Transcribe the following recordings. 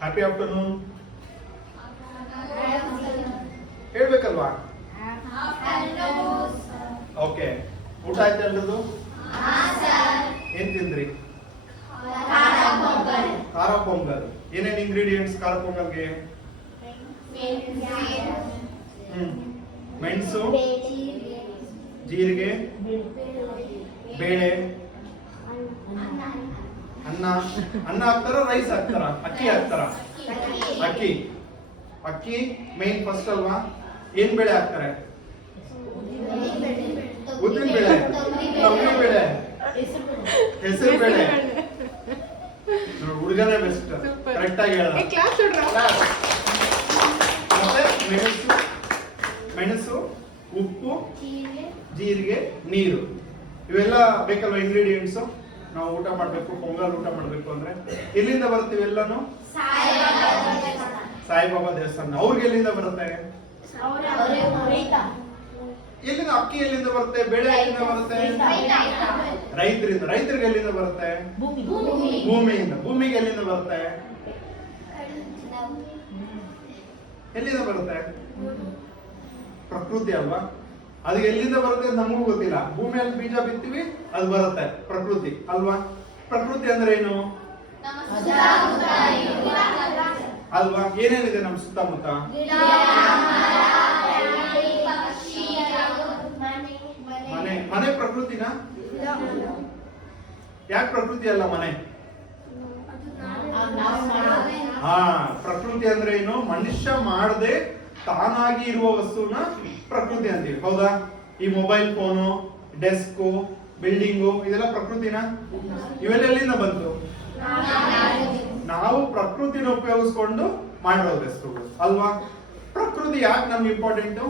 Happy afternoon ಹೇಳ್ಬೇಕಲ್ವಾ? Okay, ಊಟ ಆಯ್ತು ಎಲ್ರದು? ಏನ್ ತಿಂದ್ರಿ? ಖಾರ ಪೊಂಗಲ್. ಏನೇನ್ ಇಂಗ್ರೀಡಿಯೆಂಟ್ಸ್ ಖಾರ ಪೊಂಗಲ್ಗೆ? ಮೆಣಸು, ಜೀರಿಗೆ, ಬೇಳೆ, ಅನ್ನ. ಅನ್ನ ಹಾಕ್ತಾರ, ರೈಸ್ ಹಾಕ್ತಾರ, ಅಕ್ಕಿ ಹಾಕ್ತಾರ? ಅಕ್ಕಿ. ಅಕ್ಕಿ ಮೇನ್ ಫಸ್ಟ್ ಅಲ್ವಾ? ಏನ್ ಬೇಳೆ ಹಾಕ್ತಾರೆ? ಉದ್ದಿನ ಬೇಳೆ, ತೊಗರಿ ಬೇಳೆ, ಹೆಸರು ಬೇಳೆ. ಹುಡುಗನೇ ಬೆಸ್ಟ್, ಕರೆಕ್ಟ್ ಆಗಿ ಹೇಳ. ಮತ್ತೆ ಮೆಣಸು, ಉಪ್ಪು, ಜೀರಿಗೆ, ನೀರು, ಇವೆಲ್ಲ ಬೇಕಲ್ವಾ ಇಂಗ್ರೀಡಿಯೆಂಟ್ಸ್? ನಾವು ಊಟ ಮಾಡ್ಬೇಕು, ಪೊಂಗಲ್ ಊಟ ಮಾಡ್ಬೇಕು ಅಂದ್ರೆ ಎಲ್ಲಿಂದ ಬರ್ತೀವಿ? ಎಲ್ಲಾನು ಸಾಯಿಬಾಬಾ ದೇವಸ್ಥಾನ. ಅವ್ರಿಗೆ ಎಲ್ಲಿಂದ ಬರುತ್ತೆ? ಎಲ್ಲಿಂದ? ಅಕ್ಕಿ ಎಲ್ಲಿಂದ ಬರುತ್ತೆ? ಬೇಳೆ ಎಲ್ಲಿಂದ ಬರುತ್ತೆ? ರೈತರಿಂದ. ರೈತರಿಗೆ ಎಲ್ಲಿಂದ ಬರುತ್ತೆ? ಭೂಮಿಯಿಂದ. ಭೂಮಿಗೆ ಎಲ್ಲಿಂದ ಬರುತ್ತೆ? ಎಲ್ಲಿಂದ ಬರುತ್ತೆ? ಪ್ರಕೃತಿ ಅಲ್ವಾ? ಅದು ಎಲ್ಲಿಂದ ಬರುತ್ತೆ ನಮಗೂ ಗೊತ್ತಿಲ್ಲ. ಭೂಮಿಯಲ್ಲಿ ಬೀಜ ಬಿತ್ತೀವಿ, ಅದು ಬರುತ್ತೆ. ಪ್ರಕೃತಿ ಅಲ್ವಾ? ಪ್ರಕೃತಿ ಅಂದ್ರೆ ಏನು ಅಲ್ವಾ? ಏನೇನಿದೆ ನಮ್ಮ ಸುತ್ತಮುತ್ತ? ಮನೆ ಪ್ರಕೃತಿನ? ಯಾಕೆ ಪ್ರಕೃತಿ ಅಲ್ಲ ಮನೆ? ಪ್ರಕೃತಿ ಅಂದ್ರೆ ಏನು? ಮನುಷ್ಯ ಮಾಡದೆ ತಾನಾಗಿ ಇರುವ ವಸ್ತುನ ಪ್ರಕೃತಿ ಅಂತೀವಿ, ಹೌದಾ? ಈ ಮೊಬೈಲ್ ಫೋನು, ಡೆಸ್ಕು, ಬಿಲ್ಡಿಂಗು, ಇದೆಲ್ಲ ಪ್ರಕೃತಿನ? ಇವೆಲ್ಲ ಎಲ್ಲಿಂದ ಬಂತು? ನಾವು ಪ್ರಕೃತಿನ ಉಪಯೋಗಿಸ್ಕೊಂಡು ಮಾಡಿರೋ ವಸ್ತುಗಳು ಅಲ್ವಾ? ಪ್ರಕೃತಿ ಯಾಕೆ ನಮ್ಗೆ ಇಂಪಾರ್ಟೆಂಟ್?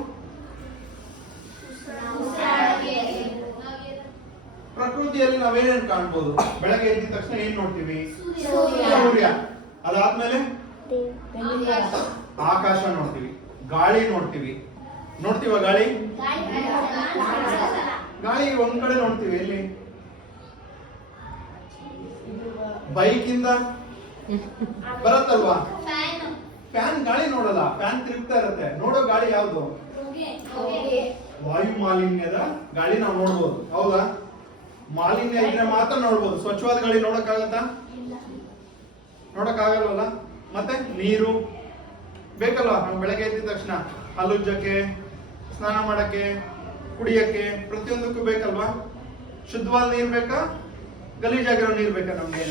ಪ್ರಕೃತಿಯಲ್ಲಿ ನಾವೇನೇನು ಕಾಣ್ಬೋದು? ಬೆಳಗ್ಗೆ ಎದ್ದ ತಕ್ಷಣ ಏನ್ ನೋಡ್ತೀವಿ? ಸೂರ್ಯ. ಅದಾದ್ಮೇಲೆ ಆಕಾಶ ನೋಡ್ತೀವಿ, ಗಾಳಿ ನೋಡ್ತೀವಿ. ನೋಡ್ತೀವ ಗಾಳಿ? ಗಾಳಿ ಒಂದ್ ಕಡೆ ನೋಡ್ತೀವಿ, ಎಲ್ಲಿ? ಬೈಕ್ ಇಂದ ಬರತ್ತಲ್ವಾ? ಫ್ಯಾನ್ ಗಾಳಿ ನೋಡಲ್ಲ, ಫ್ಯಾನ್ ತಿರುಗ್ತಾ ಇರುತ್ತೆ. ನೋಡೋ ಗಾಳಿ ಯಾವ್ದು? ವಾಯು ಮಾಲಿನ್ಯದ ಗಾಳಿ ನಾವು ನೋಡ್ಬೋದು, ಹೌದಾ? ಮಾಲಿನ್ಯ ಇದ್ರೆ ಮಾತ್ರ ನೋಡ್ಬೋದು. ಸ್ವಚ್ಛವಾದ ಗಾಳಿ ನೋಡಕ್ಕಾಗತ್ತಾ? ನೋಡಕ್ಕಾಗಲ್ವಲ್ಲ. ಮತ್ತೆ ನೀರು ಬೇಕಲ್ವಾ? ನಾವು ಬೆಳಗ್ಗೆ ಎದ್ದ ತಕ್ಷಣ ಹಲ್ಲುಜ್ಜಕ್ಕೆ, ಸ್ನಾನ ಮಾಡಕ್ಕೆ, ಕುಡಿಯಕ್ಕೆ, ಪ್ರತಿಯೊಂದಕ್ಕೂ ಬೇಕಲ್ವಾ? ಶುದ್ಧವಾದ ನೀರು ಬೇಕಾ? ಗಲೀಜಾಗಿರೋ ನೀರು ಬೇಕಾ ನಮ್ಗೆ?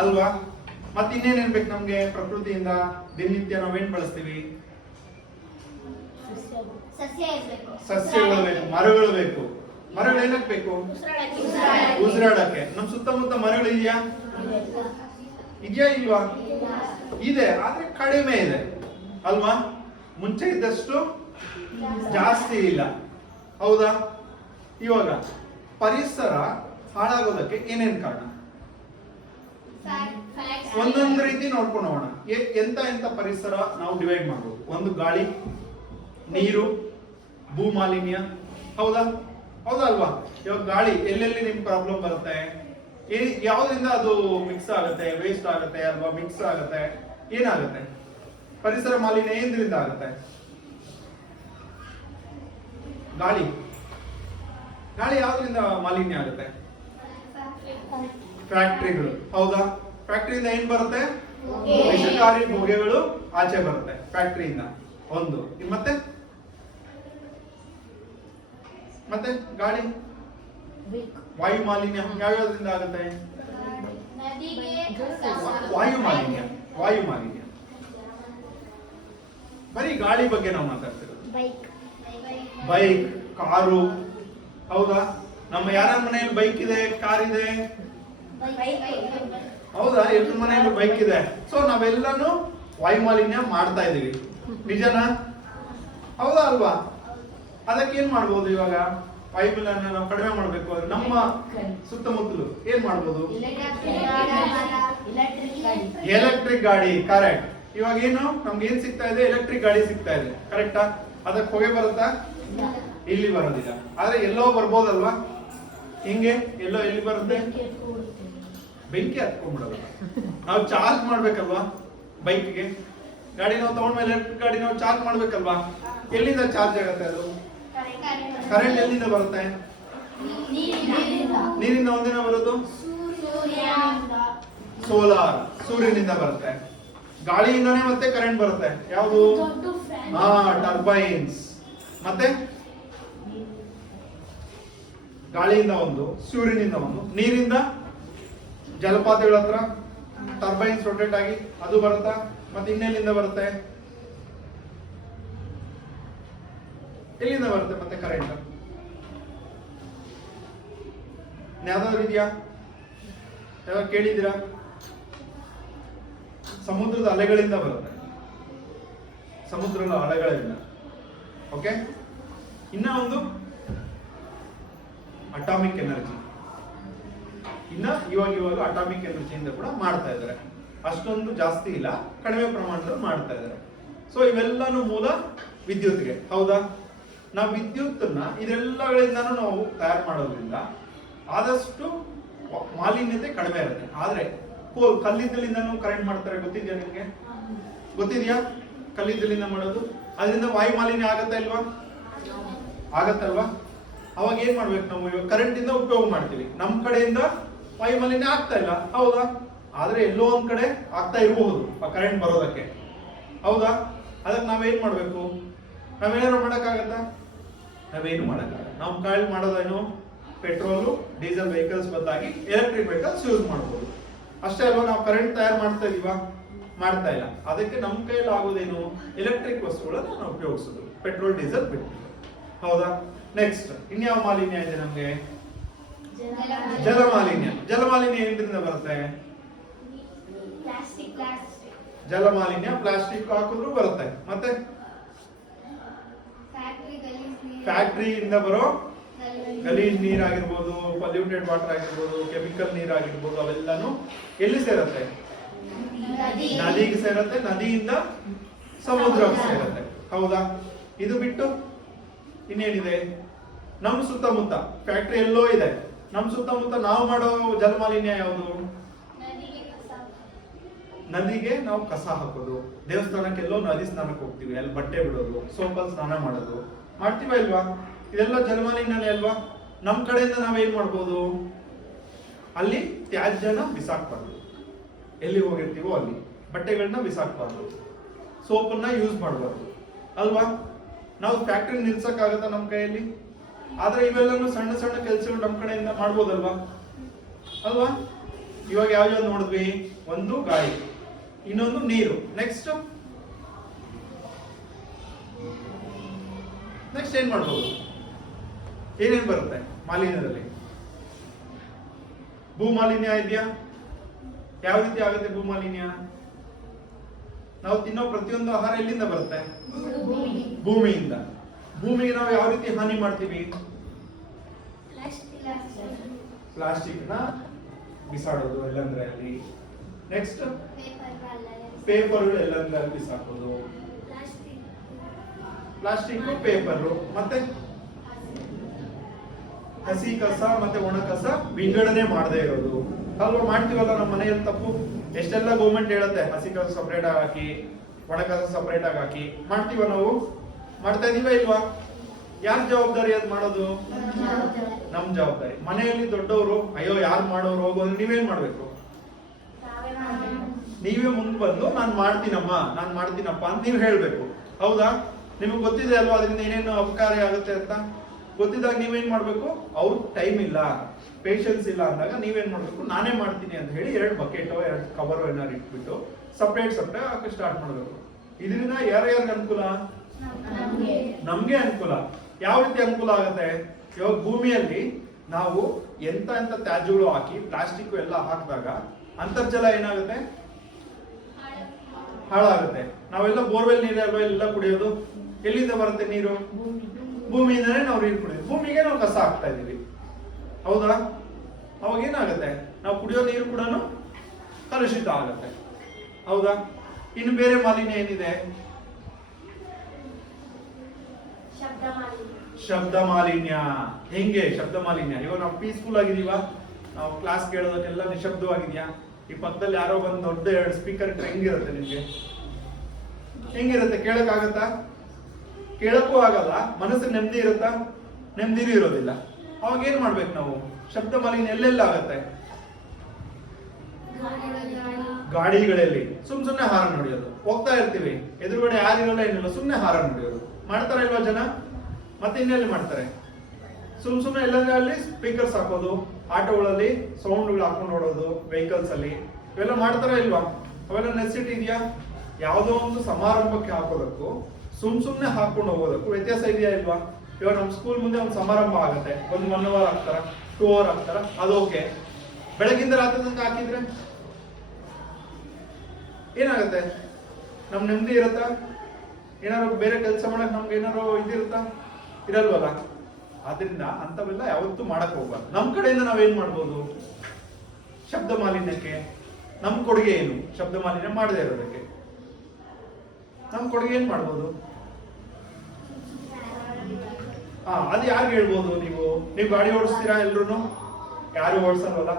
ಅಲ್ವಾ? ಮತ್ತೆ ಇನ್ನೇನೇನ್ ಬೇಕು ನಮ್ಗೆ ಪ್ರಕೃತಿಯಿಂದ? ದಿನನಿತ್ಯ ನಾವೇನ್ ಬಳಸ್ತೀವಿ? ಸಸ್ಯಗಳು ಬೇಕು, ಮರಗಳು ಬೇಕು. ಮರಗಳು ಏನಕ್ಕೆ ಬೇಕು? ಉಸಿರಾಡಕ್ಕೆ. ನಮ್ ಸುತ್ತಮುತ್ತ ಮರಗಳು ಇದೆಯಾ? ಇದೆಯಾ ಇಲ್ವಾ? ಇದೆ, ಆದ್ರೆ ಕಡಿಮೆ ಇದೆ ಅಲ್ವಾ? ಮುಂಚೆ ಇದ್ದಷ್ಟು ಜಾಸ್ತಿ ಇಲ್ಲ, ಹೌದಾ? ಇವಾಗ ಪರಿಸರ ಹಾಳಾಗೋದಕ್ಕೆ ಏನೇನ್ ಕಾರಣ? ಒಂದೊಂದು ರೀತಿ ನೋಡ್ಕೊಂಡು ಹೋಗೋಣ. ಎಂತ ಪರಿಸರ ನಾವು ಡಿವೈಡ್ ಮಾಡ್ಬೋದು? ಒಂದು ಗಾಳಿ, ನೀರು, ಭೂ ಮಾಲಿನ್ಯ, ಹೌದಾ? ಹೌದಾ ಅಲ್ವಾ? ಇವಾಗ ಗಾಳಿ ಎಲ್ಲೆಲ್ಲಿ ನಿಮ್ ಪ್ರಾಬ್ಲಮ್ ಬರುತ್ತೆ? ಯಾವ್ದ್ರಿಂದ ಅದು ಮಿಕ್ಸ್ ಆಗುತ್ತೆ? ವೇಸ್ಟ್ ಆಗುತ್ತೆ ಅಲ್ವಾ? ಮಿಕ್ಸ್ ಆಗುತ್ತೆ, ಏನಾಗುತ್ತೆ? ಪರಿಸರ ಮಾಲಿನ್ಯ ಏನ್ರಿಂದ ಆಗುತ್ತೆ? ಗಾಳಿ. ಗಾಳಿ ಯಾವ್ದ್ರಿಂದ ಮಾಲಿನ್ಯ ಆಗುತ್ತೆ? ಫ್ಯಾಕ್ಟ್ರಿಗಳು, ಹೌದಾ? ಫ್ಯಾಕ್ಟ್ರಿಯಿಂದ ಏನ್ ಬರುತ್ತೆ? ವಿಷಕಾರಿ ಹೊಗೆಗಳು ಆಚೆ ಬರುತ್ತೆ ಫ್ಯಾಕ್ಟ್ರಿಯಿಂದ. ಒಂದು. ಮತ್ತೆ ಗಾಳಿ, ವಾಯು ಮಾಲಿನ್ಯ ಯಾವ್ಯಾವ್ದ್ರಿಂದ ಆಗುತ್ತೆ? ವಾಯು ಮಾಲಿನ್ಯ. ಬರೀ ಗಾಳಿ ಬಗ್ಗೆ ನಾವು ಮಾತಾಡ್ತಿರೋದು. ಬೈಕ್, ಕಾರು, ಹೌದಾ? ನಮ್ಮ ಯಾರ ಮನೆಯಲ್ಲಿ ಬೈಕ್ ಇದೆ, ಕಾರ್ ಇದೆ? ಹೌದಾ? ಎಲ್ಲರ ಮನೆಯಲ್ಲೂ ಬೈಕ್ ಇದೆ. ಸೊ ನಾವೆಲ್ಲಾನು ವಾಯು ಮಾಲಿನ್ಯ ಮಾಡ್ತಾ ಇದೀವಿ, ನಿಜನಾ? ಹೌದಾ ಅಲ್ವಾ? ಅದಕ್ಕೆ ಏನ್ ಮಾಡ್ಬೋದು? ಇವಾಗ ವಾಯು ಮಾಲಿನ್ಯ ನಾವು ಕಡಿಮೆ ಮಾಡ್ಬೇಕು ಅಂದ್ರೆ ನಮ್ಮ ಸುತ್ತಮುತ್ತಲು ಏನ್ ಮಾಡ್ಬೋದು? ಎಲೆಕ್ಟ್ರಿಕ್ ಗಾಡಿ. ಕರೆಕ್ಟ್. ಇವಾಗ ಏನು ನಮ್ಗೆ ಏನ್ ಸಿಗ್ತಾ ಇದೆ? ಎಲೆಕ್ಟ್ರಿಕ್ ಗಾಡಿ ಸಿಗ್ತಾ ಇದೆ, ಕರೆಕ್ಟಾ? ಅದಕ್ಕೆ ಹೊಗೆ ಬರುತ್ತಾ? ಇಲ್ಲಿ ಬರೋದಿಲ್ಲ, ಆದ್ರೆ ಎಲ್ಲೋ ಬರ್ಬೋದಲ್ವಾ? ಹಿಂಗೆ ಎಲ್ಲೋ ಎಲ್ಲಿ ಬರುತ್ತೆ? ಬೆಂಕಿ ಹತ್ಕೊಂಡ್ಬಿಡೋದಲ್ಲ. ನಾವು ಚಾರ್ಜ್ ಮಾಡ್ಬೇಕಲ್ವಾ ಬೈಕ್ಗೆ, ಗಾಡಿ ನಾವು ತಗೊಂಡ್ಮೇಲೆ ಎಲೆಕ್ಟ್ರಿಕ್ ಗಾಡಿ ನಾವು ಚಾರ್ಜ್ ಮಾಡ್ಬೇಕಲ್ವಾ, ಎಲ್ಲಿಂದ ಚಾರ್ಜ್ ಆಗುತ್ತೆ ಅದು? ಕರೆಂಟ್ ಎಲ್ಲಿಂದ ಬರುತ್ತೆ? ನೀರಿಂದ ಒಂದಿನ ಬರೋದು ಸೋಲಾರ್, ಸೂರ್ಯನಿಂದ ಬರುತ್ತೆ. ಗಾಳಿಯಿಂದಾನೇ ಮತ್ತೆ ಕರೆಂಟ್ ಬರುತ್ತೆ, ಯಾವುದು? ಟರ್ಬೈನ್ಸ್. ಮತ್ತೆ ಗಾಳಿಯಿಂದ ಒಂದು, ಸೂರ್ಯನಿಂದ ಒಂದು, ನೀರಿಂದ ಜಲಪಾತಗಳ ಹತ್ರ ಟರ್ಬೈನ್ಸ್ ರೊಟೇಟ್ ಆಗಿ ಅದು ಬರುತ್ತಾ? ಮತ್ತೆ ಇನ್ನೆಲ್ಲಿಂದ ಬರುತ್ತೆ? ಎಲ್ಲಿಂದ ಬರುತ್ತೆ ಮತ್ತೆ ಕರೆಂಟ್? ಯಾವ್ದಾದ್ರು ಇದೆಯಾ? ಯಾವಾಗ ಕೇಳಿದ್ದೀರಾ? ಸಮುದ್ರದ ಅಲೆಗಳಿಂದ ಬರುತ್ತೆ, ಸಮುದ್ರದ ಅಲೆಗಳಿಂದ. ಓಕೆ, ಇನ್ನ ಒಂದು ಅಟಾಮಿಕ್ ಎನರ್ಜಿ. ಇನ್ನ ಇವಾಗ ಅಟಾಮಿಕ್ ಎನರ್ಜಿಯಿಂದ ಕೂಡ ಮಾಡ್ತಾ ಇದ್ದಾರೆ. ಅಷ್ಟೊಂದು ಜಾಸ್ತಿ ಇಲ್ಲ, ಕಡಿಮೆ ಪ್ರಮಾಣದಲ್ಲಿ ಮಾಡ್ತಾ ಇದ್ದಾರೆ. ಸೊ ಇವೆಲ್ಲಾನು ಮೂಲ ವಿದ್ಯುತ್ಗೆ. ಹೌದಾ? ನಾವು ವಿದ್ಯುತ್ತನ್ನ ಇದೆಲ್ಲಗಳಿಂದಾನು ನಾವು ತಯಾರು ಮಾಡೋದ್ರಿಂದ ಆದಷ್ಟು ಮಾಲಿನ್ಯತೆ ಕಡಿಮೆ ಇರುತ್ತೆ. ಆದ್ರೆ ಕಲ್ಲಿದ್ದಲಿಂದನೂ ಕರೆಂಟ್ ಮಾಡ್ತಾರೆ, ಗೊತ್ತಿದ್ಯಾ ನಿಮ್ಗೆ? ಗೊತ್ತಿದ್ಯಾ ಕಲ್ಲಿದ್ದಲಿಂದ ಮಾಡೋದು? ಅದರಿಂದ ವಾಯು ಮಾಲಿನ್ಯ ಆಗತ್ತಾ ಇಲ್ವಾ? ಆಗತ್ತಲ್ವಾ? ಅವಾಗ ಏನ್ ಮಾಡ್ಬೇಕು ನಾವು? ಇವಾಗ ಕರೆಂಟ್ ಇಂದ ಉಪಯೋಗ ಮಾಡ್ತೀವಿ, ನಮ್ ಕಡೆಯಿಂದ ವಾಯು ಮಾಲಿನ್ಯ ಆಗ್ತಾ ಇಲ್ಲ, ಹೌದಾ? ಆದ್ರೆ ಎಲ್ಲೋ ಒಂದ್ ಕಡೆ ಆಗ್ತಾ ಇರಬಹುದು ಆ ಕರೆಂಟ್ ಬರೋದಕ್ಕೆ, ಹೌದಾ? ಅದಕ್ಕೆ ನಾವೇನ್ ಮಾಡ್ಬೇಕು? ನಾವೇನಾದ್ರು ಮಾಡಕ್ಕಾಗತ್ತಾ? ನಾವೇನು ಮಾಡಕ್ಕಾಗಲ್ಲ. ನಾವು ಕೈಲಿ ಮಾಡೋದೇನು? ಪೆಟ್ರೋಲು ಡೀಸೆಲ್ ವೆಹಿಕಲ್ಸ್ ಬದಲಾಗಿ ಎಲೆಕ್ಟ್ರಿಕ್ ವೆಹಿಕಲ್ಸ್ ಯೂಸ್ ಮಾಡಬಹುದು ಅಷ್ಟೇ ಅಲ್ವಾ? ನಾವು ಕರೆಂಟ್ ತಯಾರು ಮಾಡ್ತಾ ಇದೀವಾ? ಮಾಡ್ತಾ ಇಲ್ಲ. ಅದಕ್ಕೆ ನಮ್ಮ ಕೈಯಲ್ಲಿ ಆಗೋದೇನು? ಎಲೆಕ್ಟ್ರಿಕ್ ವಸ್ತುಗಳನ್ನ ನಾವು ಉಪಯೋಗಿಸೋದು, ಪೆಟ್ರೋಲ್ ಡೀಸೆಲ್ ಬಿಟ್ಟು. ಹೌದಾ? ನೆಕ್ಸ್ಟ್ ಇನ್ಯಾವ ಮಾಲಿನ್ಯ ಇದೆ ನಮ್ಗೆ? ಜಲಮಾಲಿನ್ಯ. ಜಲಮಾಲಿನ್ಯ ಏನಿಂದ ಬರುತ್ತೆ? ಜಲಮಾಲಿನ್ಯ ಪ್ಲಾಸ್ಟಿಕ್ ಹಾಕಿದ್ರು ಬರುತ್ತೆ. ಮತ್ತೆ ಫ್ಯಾಕ್ಟರಿಯಿಂದ ಬರೋ ಗಲೀಜ್ ನೀರಾಗಿರ್ಬೋದು, ಪೊಲ್ಯೂಟೆಡ್ ವಾಟರ್ ಆಗಿರ್ಬೋದು, ಕೆಮಿಕಲ್ ನೀರಾಗಿರ್ಬೋದು, ಅವೆಲ್ಲಾನು ಎಲ್ಲಿ ಸೇರುತ್ತೆ? ನದಿಗೆ ಸೇರುತ್ತೆ, ನದಿಯಿಂದ ಸಮುದ್ರಕ್ಕೆ ಸೇರುತ್ತೆ. ಹೌದಾ? ಇದು ಬಿಟ್ಟು ಇನ್ನೇನಿದೆ? ನಮ್ಮ ಸುತ್ತಮುತ್ತ ಫ್ಯಾಕ್ಟರಿ ಎಲ್ಲೋ ಇದೆ, ನಮ್ಮ ಸುತ್ತಮುತ್ತ ನಾವು ಮಾಡೋ ಜಲಮಾಲಿನ್ಯ ಯಾವುದು? ನದಿಗೆ ನಾವು ಕಸ ಹಾಕೋದು, ದೇವಸ್ಥಾನಕ್ಕೆಲ್ಲೋ ನದಿ ಸ್ನಾನಕ್ಕೆ ಹೋಗ್ತೀವಿ, ಅಲ್ಲಿ ಬಟ್ಟೆ ಬಿಡೋದು, ಸೋಪಲ್ಲಿ ಸ್ನಾನ ಮಾಡೋದು ಮಾಡ್ತೀವ ಇಲ್ವಾ? ಇದೆಲ್ಲ ಜಲಮಾಲಿನ್ಯನೇ ಅಲ್ವಾ? ನಮ್ ಕಡೆಯಿಂದ ನಾವೇನ್ ಮಾಡ್ಬೋದು? ಅಲ್ಲಿ ತ್ಯಾಜ್ಯನ ಬಿಸಾಕ್ಬಾರ್ದು, ಎಲ್ಲಿ ಹೋಗಿರ್ತೀವೋ ಅಲ್ಲಿ ಬಟ್ಟೆಗಳನ್ನ ಬಿಸಾಕ್ಬಾರ್ದು, ಸೋಪನ್ನ ಯೂಸ್ ಮಾಡಬಾರ್ದು, ಅಲ್ವಾ? ನಾವು ಫ್ಯಾಕ್ಟ್ರಿ ನಿಲ್ಸಕ್ಕಾಗತ್ತಾ ನಮ್ಮ ಕೈಯಲ್ಲಿ? ಆದ್ರೆ ಇವೆಲ್ಲನೂ ಸಣ್ಣ ಸಣ್ಣ ಕೆಲಸಗಳು ನಮ್ಮ ಕಡೆಯಿಂದ ಮಾಡ್ಬೋದಲ್ವಾ? ಅಲ್ವಾ? ಇವಾಗ ಯಾವ್ಯಾವ್ದು ನೋಡಿದ್ವಿ? ಒಂದು ಗಾಳಿ, ಇನ್ನೊಂದು ನೀರು, ನೆಕ್ಸ್ಟ್ ಏನ್ ಮಾಡ್ಬೋದು? ಏನೇನ್ ಬರುತ್ತೆ ಮಾಲಿನ್ಯದಲ್ಲಿ? ಭೂ ಮಾಲಿನ್ಯ ಇದೆಯಾ? ಯಾವ ರೀತಿ ಆಗುತ್ತೆ ಭೂ ಮಾಲಿನ್ಯ? ನಾವು ತಿನ್ನೋ ಪ್ರತಿಯೊಂದು ಆಹಾರ ಎಲ್ಲಿಂದ ಬರುತ್ತೆ? ಭೂಮಿಯಿಂದ. ಭೂಮಿಗೆ ನಾವು ಯಾವ ರೀತಿ ಹಾನಿ ಮಾಡ್ತೀವಿ? ಪ್ಲಾಸ್ಟಿಕ್ ನ ಬಿಸಾಡೋದು ಎಲ್ಲಂದ್ರೆ ಅಲ್ಲಿ. ನೆಕ್ಸ್ಟ್ ಪೇಪರ್ಗಳು ಎಲ್ಲಂದ್ರೆ ಅಲ್ಲಿ ಬಿಸಾಕೋದು, ಪ್ಲಾಸ್ಟಿಕ್, ಪೇಪರ್, ಮತ್ತೆ ಹಸಿ ಕಸ ಮತ್ತೆ ಒಣ ಕಸ ವಿಂಗಡಣೆ ಮಾಡದೇ ಇರೋದು, ಅಲ್ವಾ? ಮಾಡ್ತೀವಲ್ಲ ನಮ್ಮ ಮನೆಯಲ್ಲಿ ತಪ್ಪು. ಎಷ್ಟೆಲ್ಲ ಗೌರ್ಮೆಂಟ್ ಹೇಳುತ್ತೆ ಹಸಿ ಕಸ ಸಪರೇಟ್ ಆಗಿ ಹಾಕಿ, ಒಣ ಕಸ ಸಪರೇಟ್ ಆಗಿ ಹಾಕಿ. ಮಾಡ್ತೀವ ನಾವು? ಮಾಡ್ತಾ ಇದೀವ ಇಲ್ವಾ? ಯಾರ ಜವಾಬ್ದಾರಿ ಅದು ಮಾಡೋದು? ನಮ್ ಜವಾಬ್ದಾರಿ. ಮನೆಯಲ್ಲಿ ದೊಡ್ಡವರು ಅಯ್ಯೋ ಯಾರು ಮಾಡೋರು ಹೋಗೋದು, ನೀವೇನ್ ಮಾಡ್ಬೇಕು? ನೀವೇ ಮುಂದೆ ಬಂದು ನಾನ್ ಮಾಡ್ತೀನಪ್ಪ ಅಂತ ನೀವ್ ಹೇಳ್ಬೇಕು, ಹೌದಾ? ನಿಮಗೆ ಗೊತ್ತಿದೆ ಅಲ್ವಾ ಅದರಿಂದ ಏನೇನು ಅಪಕಾರಿ ಆಗುತ್ತೆ ಅಂತ? ಗೊತ್ತಿದ್ದಾಗ ನೀವೇನ್ ಮಾಡ್ಬೇಕು? ಅವ್ರು ಟೈಮ್ ಇಲ್ಲ, ಪೇಷನ್ಸ್ ಇಲ್ಲ ಅಂದಾಗ ನೀವೇನ್ ಮಾಡ್ಬೇಕು? ನಾನೇ ಮಾಡ್ತೀನಿ ಅಂತ ಹೇಳಿ 2 ಬಕೆಟ್ 2 ಕವರ್ ಏನಾದ್ರು ಇಟ್ಬಿಟ್ಟು ಸಪ್ರೇಟ್ ಹಾಕಿ ಸ್ಟಾರ್ಟ್ ಮಾಡ್ಬೇಕು. ಇದರಿಂದ ಯಾರ್ಯಾರಿಗೆ ಅನುಕೂಲ? ನಮ್ಗೆ ಅನುಕೂಲ. ಯಾವ ರೀತಿ ಅನುಕೂಲ ಆಗುತ್ತೆ? ಇವಾಗ ಭೂಮಿಯಲ್ಲಿ ನಾವು ಎಂತ ತ್ಯಾಜ್ಯಗಳು ಹಾಕಿ ಪ್ಲಾಸ್ಟಿಕ್ ಎಲ್ಲ ಹಾಕಿದಾಗ ಅಂತರ್ಜಲ ಏನಾಗುತ್ತೆ? ಹಾಳಾಗುತ್ತೆ. ನಾವೆಲ್ಲ ಬೋರ್ವೆಲ್ ನೀರು ಅಲ್ವಾ ಎಲ್ಲ ಕುಡಿಯೋದು? ಎಲ್ಲಿಂದ ಬರುತ್ತೆ ನೀರು? ಭೂಮಿಯಿಂದನೇ ನಾವು ನೀರು ಕುಡಿಯೋದು. ಭೂಮಿಗೆ ನಾವು ಕಸ ಹಾಕ್ತಾ ಇದೀವಿ, ಹೌದಾ? ಅವಾಗ ಏನಾಗುತ್ತೆ? ನಾವು ಕುಡಿಯೋ ನೀರು ಕೂಡ ಕಲುಷಿತ ಆಗುತ್ತೆ, ಹೌದಾ? ಇನ್ನು ಬೇರೆ ಮಾಲಿನ್ಯ ಏನಿದೆ? ಶಬ್ದ ಮಾಲಿನ್ಯ. ಹೆಂಗೆ ಶಬ್ದ ಮಾಲಿನ್ಯ? ಇವಾಗ ನಾವು ಪೀಸ್ಫುಲ್ ಆಗಿದೀವ, ನಾವು ಕ್ಲಾಸ್ ಕೇಳೋದಕ್ಕೆಲ್ಲ ನಿಶಬ್ದವಾಗಿದ್ಯಾ? ಈ ಪಕ್ಕದಲ್ಲಿ ಯಾರೋ ಬಂದು ದೊಡ್ಡ 2 ಸ್ಪೀಕರ್ ಇಟ್ಟರೆ ಹೆಂಗಿರುತ್ತೆ ನಿಮ್ಗೆ? ಹೆಂಗಿರುತ್ತೆ? ಕೇಳಕ್ಕಾಗತ್ತಾ? ಕೇಳಕ್ಕೂ ಆಗಲ್ಲ. ಮನಸ್ಸಿಗೆ ನೆಮ್ಮದಿ ಇರುತ್ತಾ? ನೆಮ್ಮದಿನೂ ಇರೋದಿಲ್ಲ. ಅವಾಗ ಏನ್ ಮಾಡ್ಬೇಕು ನಾವು? ಶಬ್ದ ಮಾಲಿನ್ಯ ಎಲ್ಲೆಲ್ಲ ಆಗತ್ತೆ? ಗಾಡಿಗಳಲ್ಲಿ ಸುಮ್ನೆ ಹಾರನ್ ಹೊಡೆಯೋದು. ಹೋಗ್ತಾ ಇರ್ತೀವಿ, ಎದುರುಗಡೆ ಯಾರಿರಲ್ಲ ಏನಿಲ್ಲ, ಸುಮ್ನೆ ಹಾರನ್ ಹೊಡೆಯೋದು. ಮಾಡ್ತಾರ ಇಲ್ವಾ ಜನ? ಮತ್ತೆ ಇನ್ನೆಲ್ಲಿ ಮಾಡ್ತಾರೆ? ಸುಮ್ನೆ ಎಲ್ಲಂದ್ರೆ ಅಲ್ಲಿ ಸ್ಪೀಕರ್ಸ್ ಹಾಕೋದು, ಆಟೋಗಳಲ್ಲಿ ಸೌಂಡ್ಗಳು ಹಾಕೊಂಡು ನೋಡೋದು, ವೆಹಿಕಲ್ಸ್ ಅಲ್ಲಿ ಇವೆಲ್ಲ ಮಾಡ್ತಾರ ಇಲ್ವಾ? ಅವೆಲ್ಲ ನೆಸಿಟಿ ಇದೆಯಾ? ಯಾವುದೋ ಒಂದು ಸಮಾರಂಭಕ್ಕೆ ಹಾಕೋದಕ್ಕೂ ಸುಮ್ನೆ ಹಾಕೊಂಡು ಹೋಗೋದಕ್ಕೂ ವ್ಯತ್ಯಾಸ ಇದೆಯಾ ಇಲ್ವಾ? ಇವಾಗ ನಮ್ಮ ಸ್ಕೂಲ್ ಮುಂದೆ ಒಂದು ಸಮಾರಂಭ ಆಗುತ್ತೆ, ಒಂದು 1 ಅವರ್ ಹಾಕ್ತಾರ, 2 ಅವರ್ ಹಾಕ್ತಾರ, ಅದು ಓಕೆ. ಬೆಳಗಿಂದ ರಾತ್ರಿ ತನಕ ಹಾಕಿದ್ರೆ ಏನಾಗುತ್ತೆ? ನಮ್ ನೆಮ್ಮದಿ ಇರುತ್ತಾ? ಏನಾದ್ರು ಬೇರೆ ಕೆಲಸ ಮಾಡಕ್ ನಮ್ಗೆ ಏನಾದ್ರು ಇದಿರುತ್ತಾ? ಇರಲ್ವಲ್ಲ. ಆದ್ರಿಂದ ಅಂತವೆಲ್ಲ ಯಾವತ್ತೂ ಮಾಡಕ್ ಹೋಗ್ಬಾರ್ದು. ನಮ್ ಕಡೆಯಿಂದ ನಾವೇನ್ ಮಾಡ್ಬೋದು? ಶಬ್ದ ಮಾಲಿನ್ಯಕ್ಕೆ ನಮ್ ಕೊಡುಗೆ ಏನು? ಶಬ್ದ ಮಾಲಿನ್ಯ ಮಾಡದೇ ಇರೋದಕ್ಕೆ ನಮ್ ಕೊಡುಗೆ ಏನ್ ಮಾಡ್ಬೋದು? ಅದು ಯಾರಿಗೆ ಹೇಳ್ಬೋದು? ನೀವು ಗಾಡಿ ಓಡಿಸ್ತೀರಾ? ಎಲ್ರು ಯಾರು ಓಡಿಸಲ್ವಲ್ಲ.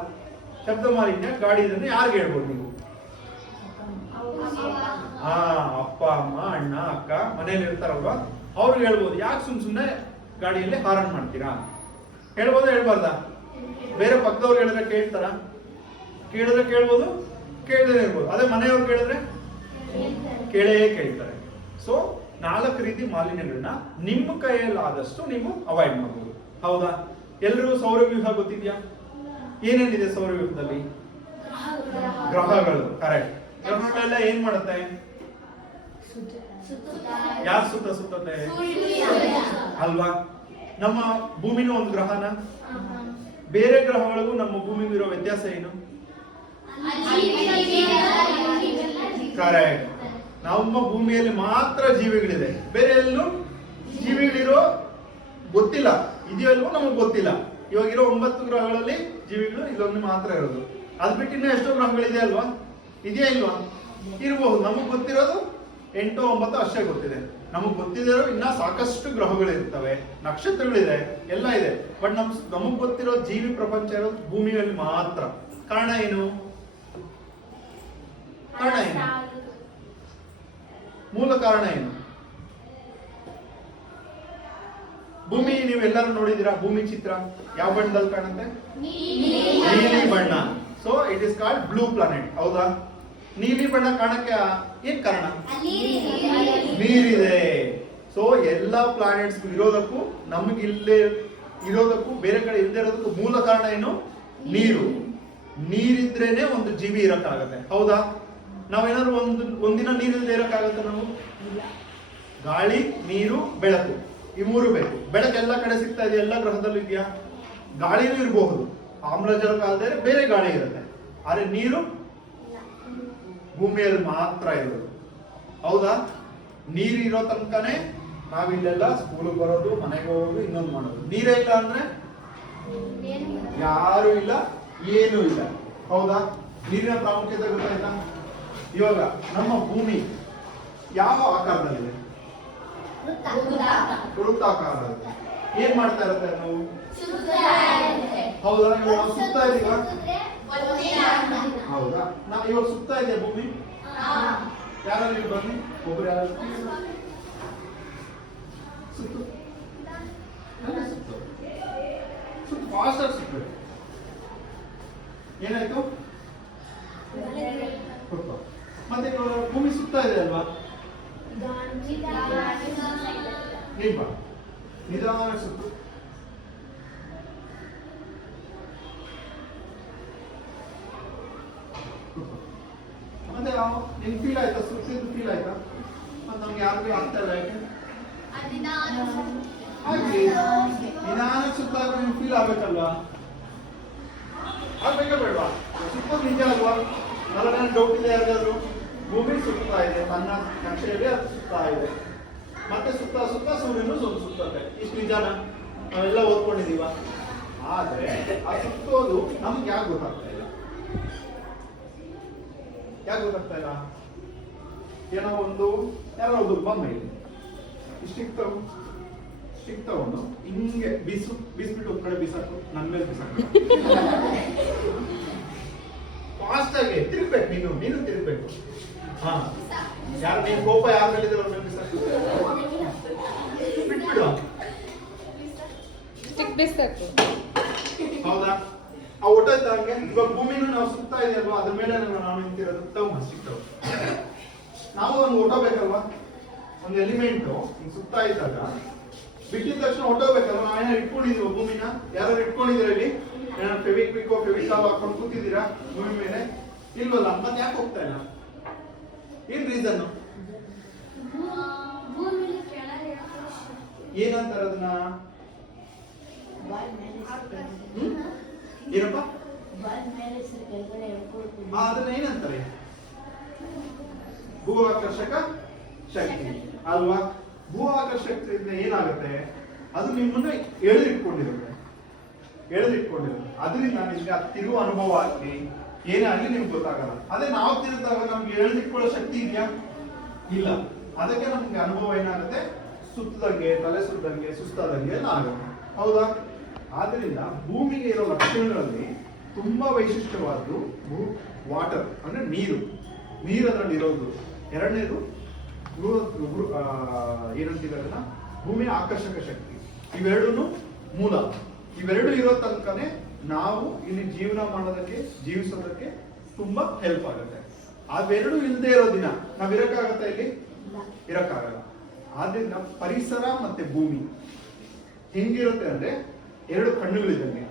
ಶಬ್ದ ಮಾಲಿನ್ಯ ಗಾಡಿ ಇದನ್ನು ಯಾರಿಗೆ ಹೇಳ್ಬೋದು ನೀವು? ಅಪ್ಪ ಅಮ್ಮ ಅಣ್ಣ ಅಕ್ಕ ಮನೇಲಿ ಇರ್ತಾರಲ್ವಾ, ಅವ್ರಿಗೆ ಹೇಳ್ಬೋದು. ಯಾಕೆ ಸುಮ್ನೆ ಗಾಡಿಯಲ್ಲಿ ಹಾರನ್ ಮಾಡ್ತೀರಾ? ಹೇಳ್ಬೋದಾ ಹೇಳ್ಬಾರ್ದಾ? ಬೇರೆ ಪಕ್ಕದವ್ರು ಹೇಳಿದ್ರೆ ಕೇಳ್ತಾರ? ಕೇಳಿದ್ರೆ ಕೇಳ್ಬೋದು, ಕೇಳದೇ ಇರ್ಬೋದು. ಅದೇ ಮನೆಯವ್ರು ಕೇಳಿದ್ರೆ ಕೇಳ್ತಾರೆ. ಸೊ 4 ರೀತಿ ಮಾಲಿನ್ಯಗಳನ್ನ ನಿಮ್ಮ ಕೈಯಲ್ಲಾದಷ್ಟು ನೀವು ಅವಾಯ್ಡ್ ಮಾಡಬಹುದು. ಹೌದಾ? ಎಲ್ರಿಗೂ ಸೌರವ್ಯೂಹ ಗೊತ್ತಿದ್ಯಾ? ಏನೇನಿದೆ ಸೌರವ್ಯೂಹದಲ್ಲಿ? ಗ್ರಹಗಳು. ಕರೆಕ್ಟ್. ಗ್ರಹಗಳೆಲ್ಲ ಏನ್ ಮಾಡುತ್ತೆ? ಯಾರು ಸುತ್ತತೆ ಅಲ್ವಾ? ನಮ್ಮ ಭೂಮಿನೂ ಒಂದು ಗ್ರಹನ. ಬೇರೆ ಗ್ರಹಗಳಿಗೂ ನಮ್ಮ ಭೂಮಿಗೂ ಇರೋ ವ್ಯತ್ಯಾಸ ಏನು? ಕರೆಕ್ಟ್. ನಮ್ಮ ಭೂಮಿಯಲ್ಲಿ ಮಾತ್ರ ಜೀವಿಗಳಿದೆ, ಬೇರೆ ಎಲ್ಲೂ ಜೀವಿಗಳಿರೋ ಗೊತ್ತಿಲ್ಲ. ಇದೆಯಲ್ವೋ ನಮಗ್ ಗೊತ್ತಿಲ್ಲ. ಇವಾಗಿರೋ 9 ಗ್ರಹಗಳಲ್ಲಿ ಜೀವಿಗಳು ಇಲ್ಲೊಂದು ಮಾತ್ರ ಇರೋದು. ಅದ್ ಬಿಟ್ಟು ಇನ್ನೂ ಎಷ್ಟೋ ಗ್ರಹಗಳಿದೆ ಅಲ್ವಾ? ಇದೆಯಾ ಇಲ್ವಾ? ಇರಬಹುದು. ನಮಗ್ ಗೊತ್ತಿರೋದು 8 9 ಅಷ್ಟೇ ಗೊತ್ತಿದೆ. ನಮಗ್ ಗೊತ್ತಿರೋ ಇನ್ನ ಸಾಕಷ್ಟು ಗ್ರಹಗಳು ಇರ್ತವೆ, ನಕ್ಷತ್ರಗಳಿದೆ, ಎಲ್ಲ ಇದೆ. ಬಟ್ ನಮಗ್ ಗೊತ್ತಿರೋ ಜೀವಿ ಪ್ರಪಂಚ ಇರೋದು ಭೂಮಿಯಲ್ಲಿ ಮಾತ್ರ. ಕಾರಣ ಏನು? ಮೂಲ ಕಾರಣ ಏನು? ಭೂಮಿ ನೀವೆಲ್ಲರೂ ನೋಡಿದೀರಾ? ಭೂಮಿ ಚಿತ್ರ ಯಾವ ಬಣ್ಣದಲ್ಲಿ ಕಾಣುತ್ತೆ? ನೀಲಿ ಬಣ್ಣ. So it is called blue planet. ಹೌದಾ? ನೀಲಿ ಬಣ್ಣ ಕಾಣಕ್ಕೆ ಏನ್ ಕಾರಣ? ನೀರಿದೆ. ಸೊ ಎಲ್ಲಾ ಪ್ಲಾನೆಟ್ಸ್ ಇರೋದಕ್ಕೂ ನಮ್ಗೆ ಇಲ್ಲೇ ಇರೋದಕ್ಕೂ ಬೇರೆ ಕಡೆ ಇಲ್ಲದೆ ಇರೋದಕ್ಕೂ ಮೂಲ ಕಾರಣ ಏನು? ನೀರು. ನೀರಿದ್ರೇನೆ ಒಂದು ಜೀವಿ ಇರಕ್ಕಾಗತ್ತೆ. ಹೌದಾ? ನಾವೇನಾದ್ರು ಒಂದಿನ ನೀರಿಲ್ಲದೆ ಇರಕ್ಕಾಗತ್ತೆ? ನಾವು ಗಾಳಿ, ನೀರು, ಬೆಳಕು, ಈ 3 ಬೇಕು. ಬೆಳಕು ಎಲ್ಲ ಕಡೆ ಸಿಗ್ತಾ ಇದೆ, ಎಲ್ಲ ಗ್ರಹದಲ್ಲೂ ಇದೆಯಾ? ಗಾಳಿನೂ ಇರಬಹುದು, ಆಮ್ಲಜನಕ ಅಲ್ಲದೆ ಬೇರೆ ಗಾಳಿ ಇರುತ್ತೆ. ಆದ್ರೆ ನೀರು ಭೂಮಿಯಲ್ಲಿ ಮಾತ್ರ ಇರೋದು. ಹೌದಾ? ನೀರು ಇರೋ ತನಕನೇ ನಾವಿಲ್ಲೆಲ್ಲ ಸ್ಕೂಲಿಗೆ ಬರೋದು, ಮನೆಗೆ ಹೋಗೋದು, ಇನ್ನೊಂದು ಮಾಡೋದು. ನೀರೇ ಇಲ್ಲ ಅಂದ್ರೆ ಯಾರು ಇಲ್ಲ, ಏನೂ ಇಲ್ಲ. ಹೌದಾ? ನೀರಿನ ಪ್ರಾಮುಖ್ಯತೆ ಗೊತ್ತಾಯ್ತಾ? ಇವಾಗ ನಮ್ಮ ಭೂಮಿ ಯಾವ ಆಕಾರದಲ್ಲಿದೆ? ವೃತ್ತಾಕಾರದಲ್ಲಿ. ಏನ್ ಮಾಡ್ತಾ ಇರುತ್ತೆ ನಾವು? ಹೌದಾ? ಇವಾಗ ನಾವು ಸುತ್ತಾ ಇದೀವ? ಹೌದಾ? ಇವಾಗ ಸುತ್ತಾ ಇದೆಯಾ ಭೂಮಿ? ಯಾರಲ್ಲಿ ಬನ್ನಿ, ಒಬ್ರು ಯಾರು ಸುತ್ತು ಫಾಸ್ಟ್ ಆಗಿ ಸುತ್ತಬೇಕು. ಏನಾಯ್ತು? ಮತ್ತೆ ಭೂಮಿ ಸುತ್ತಾ ಇದೆ ಅಲ್ವಾ? ನಿಧಾನ ಸುತ್ತು. ಮತ್ತೆ ನಿನ್ ಫೀಲ್ ಆಯ್ತಾ? ಸುತ್ತಿದ್ದು ಫೀಲ್ ಆಯ್ತಾ? ಮತ್ತೆ ನಮ್ಗೆ ಯಾರಿಗೂ ಆಗ್ತಾ ಇಲ್ಲ. ಯಾಕೆ? ನಿಧಾನ ಸುತ್ತಾಗ ನಿಮ್ಗೆ ಫೀಲ್ ಆಗ್ಬೇಕಲ್ವಾ? ಆಗ್ಬೇಕಾ ಬೇಡವಾ? ಸುತ್ತೋದು ನಿಜ ಅಲ್ವಾ? ನನ್ನ ಡೌಟ್ ಇದೆ ಯಾರಿಗಾದ್ರು? ಭೂಮಿ ಸುತ್ತಾ ಇದೆ, ತನ್ನ ಕಕ್ಷೆಯಲ್ಲಿ ಅದು ಸುತ್ತಾ ಇದೆ. ಮತ್ತೆ ಸುತ್ತಾ ಸುತ್ತಾ ಸೂರ್ಯನು ಸುತ್ತುತ್ತೆ. ಇಷ್ಟು ನಿಜಾನ? ನಾವೆಲ್ಲ ಓದ್ಕೊಂಡಿದೀವ. ಆದ್ರೆ ಆ ಸುತ್ತೋದು ನಮ್ಗೆ ಯಾಕೆ ಗೊತ್ತಾಗ್ತಾ ಇಲ್ಲ? ಯಾಕೆ ಗೊತ್ತಾಗ್ತಾ ಇಲ್ಲ? ಏನೋ ಯಾರೋ ಒಂದು ಬೊಮ್ಮೆ ಇದೆ, ಸ್ಟಿಕ್ ತಗೊಂಡು ಹಿಂಗೆ ಬೀಸ್ಬಿಟ್ಟು ಒಂದ್ ಕಡೆ ಬೀಸಾಕು, ನನ್ ಮೇಲೆ ಬೀಸಾಕು. ಫಾಸ್ಟ್ ಫಾಸ್ಟ್ ಆಗಿ ತಿರುಗ್ಬೇಕು, ನೀನು ತಿರುಗ್ಬೇಕು. ಹಾ, ಯಾರು ನೀನ್ ಕೋಪ ಯಾರ ಮೇಲಿದೆ ಅವ್ರ ಮೇಲೆ ಬಿಟ್ಬಿಡು. ಹೌದಾ? ಆ ಹೊಟ್ಟೋಯ್ತಾ ಹಂಗೆ? ಇವಾಗ ಭೂಮಿನೂ ನಾವು ಸುತ್ತಾ ಇದೆಯಲ್ವಾ, ಅದ್ರ ಮೇಲೆ ನಾವು ನಿಂತಿರೋದು. ತಮ್ಮ ಸಿಕ್ತವು ನಾವು ಒಂದು ಹೊಟ್ಟೋಗ್ಬೇಕಲ್ವಾ, ಒಂದು ಎಲಿಮೆಂಟ್ ಸುತ್ತಾ ಇದ್ದಾಗ ಬಿಟ್ಟಿದ ತಕ್ಷಣ ಹೊಟ್ಟೋಗ್ಬೇಕಲ್ವಾ. ನಾವೇನಾರು ಇಟ್ಕೊಂಡಿದೀವ ಭೂಮಿನ? ಯಾರು ಇಟ್ಕೊಂಡಿದ್ದೀರಾ ಇಲ್ಲಿ? ಏನಾದ್ರು ಫೆವಿಕ್ವಿಕೋ ಫೆವಿಕಾಲ್ ಹಾಕೊಂಡು ಕೂತಿದ್ದೀರಾ ಭೂಮಿ ಮೇಲೆ? ಇಲ್ವಲ್ಲ, ಮತ್ತೆ ಯಾಕೆ ಹೋಗ್ತಾ ಇಲ್ಲ? ಏನ್ ರೀಸನ್? ಏನಂತಾರ ಅದನ್ನ? ಏನಪ್ಪ ಅದನ್ನ ಏನಂತಾರೆ? ಭೂ ಆಕರ್ಷಕ ಶಕ್ತಿ ಅಲ್ವಾ? ಭೂ ಆಕರ್ಷಕದಿಂದ ಏನಾಗುತ್ತೆ, ಅದು ನಿಮ್ಮನ್ನ ಎಳೆದಿಟ್ಕೊಂಡಿರುತ್ತೆ. ಅದರಿಂದ ನಿಮ್ಗೆ ಆ ತಿರುವು ಅನುಭವ ಆಗ್ಲಿ ಏನೇ ಆಗ್ಲಿ ನಿಮ್ಗೆ ಗೊತ್ತಾಗಲ್ಲ. ಅದೇ ನಾವು ತಿರುಗಿದಾಗ ನಮ್ಗೆ ಎಳೆದಿಟ್ಕೊಳ್ಳೋ ಶಕ್ತಿ ಇದೆಯಾ? ಇಲ್ಲ. ಅದಕ್ಕೆ ನಮ್ಗೆ ಅನುಭವ ಏನಾಗುತ್ತೆ, ಸುತ್ತದಂಗೆ, ತಲೆ ಸುತ್ತದಂಗೆ, ಸುಸ್ತಾದಂಗೆ ಎಲ್ಲ ಆಗುತ್ತೆ. ಹೌದಾ? ಆದ್ರಿಂದ ಭೂಮಿಗೆ ಇರೋ ಲಕ್ಷಣಗಳಲ್ಲಿ ತುಂಬಾ ವೈಶಿಷ್ಟ್ಯವಾದ್ದು ವಾಟರ್ ಅಂದ್ರೆ ನೀರು ಅದರಲ್ಲಿ ಇರೋದು. ಎರಡನೇದು ಏನಂತೀವಿ ಅದನ್ನ, ಭೂಮಿಯ ಆಕರ್ಷಕ ಶಕ್ತಿ. ಇವೆರಡೂ ಮೂಲ. ಇವೆರಡು ಇರೋ ತನಕನೇ ನಾವು ಇಲ್ಲಿ ಜೀವನ ಮಾಡೋದಕ್ಕೆ, ಜೀವಿಸೋದಕ್ಕೆ ತುಂಬಾ ಹೆಲ್ಪ್ ಆಗುತ್ತೆ. ಅವೆರಡು ಇಲ್ಲದೆ ಇರೋ ದಿನ ನಾವ್ ಇರಕ್ಕಾಗತ್ತಾ? ಇಲ್ಲಿ ಇರಕ್ಕಾಗಲ್ಲ. ಆದ್ರಿಂದ ಪರಿಸರ ಮತ್ತೆ ಭೂಮಿ ಹೆಂಗಿರುತ್ತೆ ಅಂದ್ರೆ ಎರಡು ಕಣ್ಣುಗಳಿದ್ದಂಗೆ.